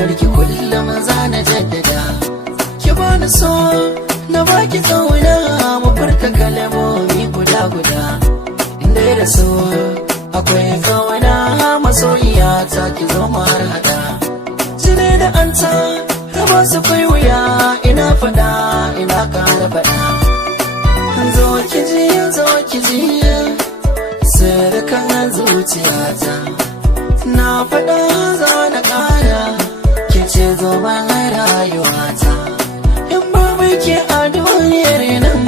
ƙaunarki kullum za na jaddada. Ki bani so na baki ƙauna, mu furta kalmomi guda inda da so akwai ƙauna, masoyiya ta ki zo mu har hada. Jini da anta raba su kai wuya, ina faɗa ina ƙara faɗa. Zo ki ji sirrikan zuciyata, na faɗa za na ƙara, ki ce zoben rayuwata. In babu ke a duniyar nan,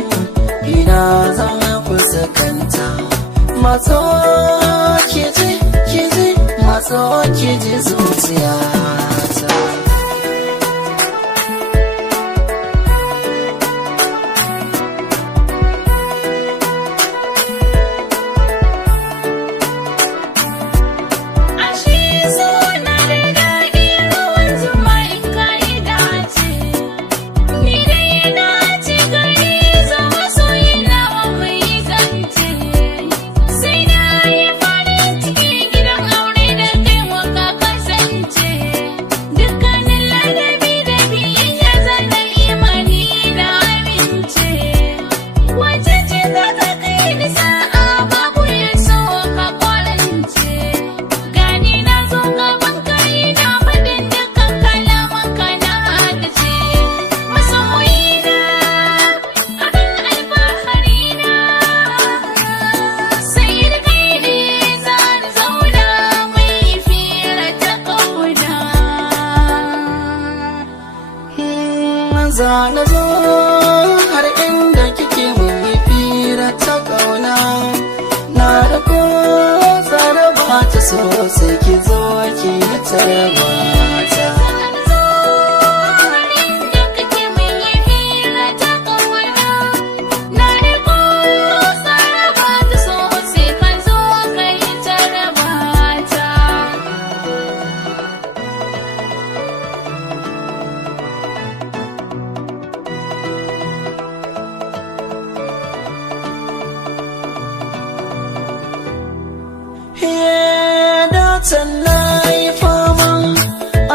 ina zan fuskanta. Matso ki ji matso ki ji zuciyata. Za na zo har inda kike mun yi fira ta ƙauna, na da ko tsara ba ta so sai ki zo ki tarba ta. Datan na yi fama,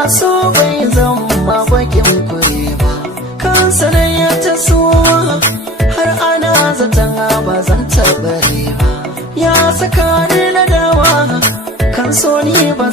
a so bai zama bakin kure ba, kansa da ya tasowa har ana zaton ba zan taɓare ba. Ya saka ni na dawa, kan so ni ba